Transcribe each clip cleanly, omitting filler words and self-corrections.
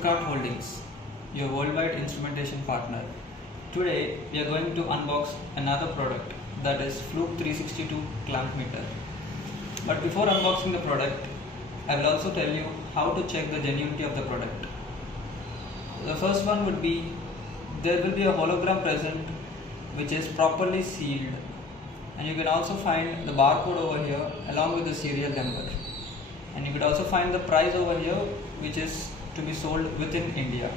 Instrukart Holdings, your worldwide instrumentation partner. Today we are going to unbox another product, that is Fluke 362 Clamp Meter. But before unboxing the product, I will also tell you how to check the genuinity of the product. The first one would be, there will be a hologram present which is properly sealed, and you can also find the barcode over here along with the serial number, and you could also find the price over here which is to be sold within India.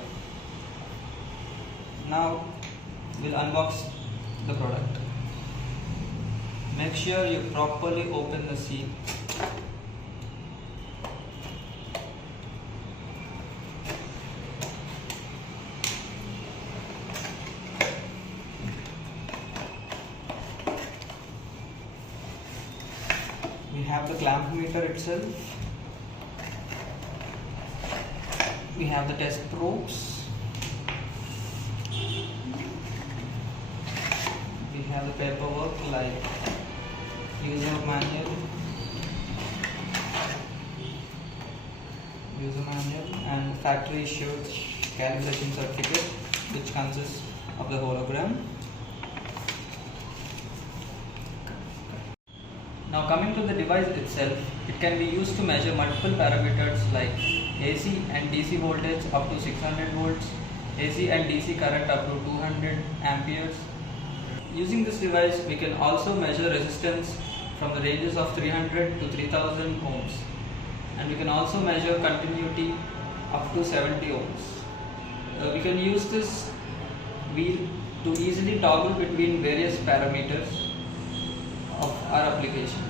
Now we'll unbox the product. Make sure you properly open the seal. We have the clamp meter itself. We have the test probes. We have the paperwork like user manual and factory issued calibration certificate, which consists of the hologram. Now coming to the device itself, it can be used to measure multiple parameters like AC and DC voltage up to 600 volts, AC and DC current up to 200 amperes. Using this device, we can also measure resistance from the ranges of 300 to 3000 ohms, and we can also measure continuity up to 70 ohms. We can use this wheel to easily toggle between various parameters of our application.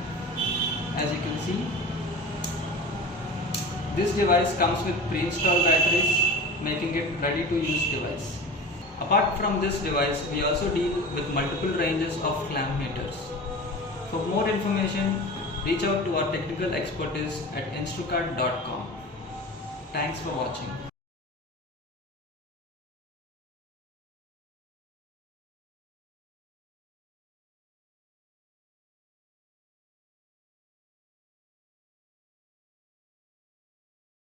As you can see, this device comes with pre-installed batteries, making it ready to use device. Apart from this device, we also deal with multiple ranges of clamp meters. For more information, reach out to our technical expertise at instrukart.com. Thanks for watching.